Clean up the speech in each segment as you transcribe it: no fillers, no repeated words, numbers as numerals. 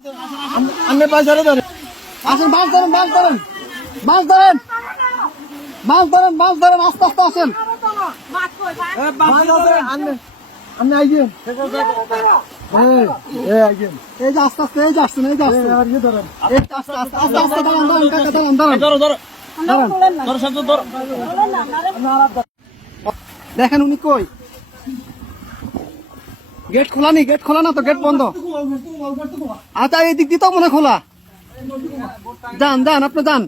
আপনি পয়সারে ধরেন, আসেন, মাছ ধরেন, মাছ ধরেন, মাছ ধরেন, মাছ ধরেন, মাছ ধরেন, আস্তে আস্তে আসেন। আপনি আইয়েন, এই যে আস্তে আস্তে, এই যে আসছেন, এই যে আসছেন, এই যে আস্তে আস্তে আস্তে আস্তে দাঁড়ান, দাঁড়ান, কাকা দাঁড়ান, দাঁড়ান, দেখেন উনি কই, গেট খোলা নি, গেট খোলা না তো, গেট বন্ধ। আচ্ছা এই দিক দিয়ে তো মনে খোলা, যান যান, আপনি যান,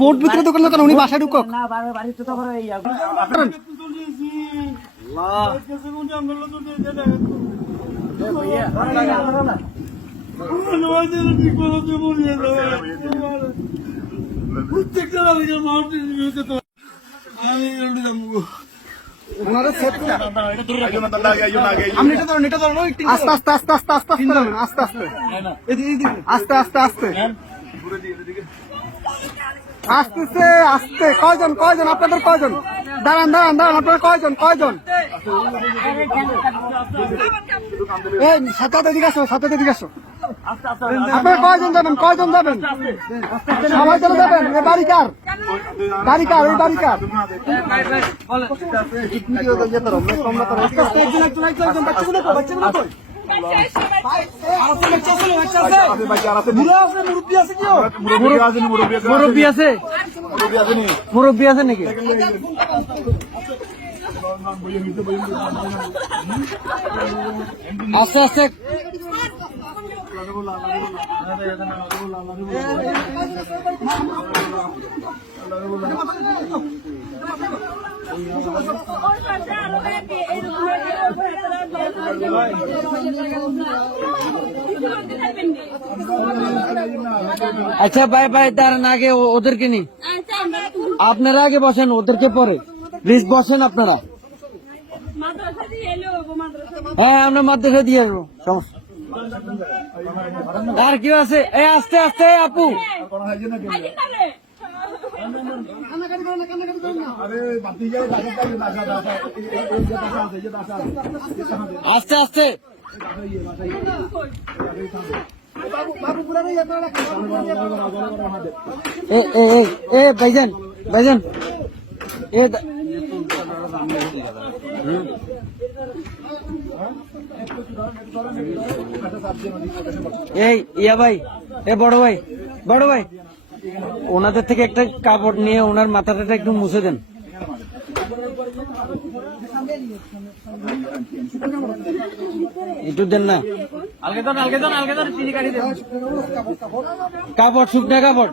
বোট ভিতরে ঢুকেন না কেন, উনি বাসায় ঢুকক। আস্তে আস্তে আস্তে আস্তে আস্তে আস্তে আস্তে আস্তে আস্তে আসতেছে, আসতে কয়জন, কয়জন আপনাদের, কয়জন, দাঁড়ান দাঁড়ান দাঁড়ান, আপনার কয়জন, কয়জন, এই সাথে দিকে আসো, সাথে দিকে আসো, আপনারা কয়জন যাবেন, কয়জন যাবেন, সবাই চলে যাবেন। এ বাড়ি কার, বাড়ি কার, এই বাড়ি কার, মুরব্বী আছে, মুরব্বী আছে নাকি? আস্তে আস্তে আচ্ছা ভাই ভাই, দাঁড়ান, আগে ওদেরকে নি, আপনারা আগে বসেন, ওদেরকে পরে প্লিজ বসেন আপনারা। হ্যাঁ আমরা মাদ্রাসা দিয়ে আসবো, সমস্যা আর কেউ আছে? এই আস্তে আস্তে আপু, আস্তে আস্তে, এ ভাইজান, ভাইজান এই ইয়া ভাই, এ বড় ভাই, বড় ভাই, ওনাদের থেকে একটা কাপড় নিয়ে ওনার মাথাটা একটু মুছে দেন। একটু দেন না, কাপড়, শুকনা কাপড়।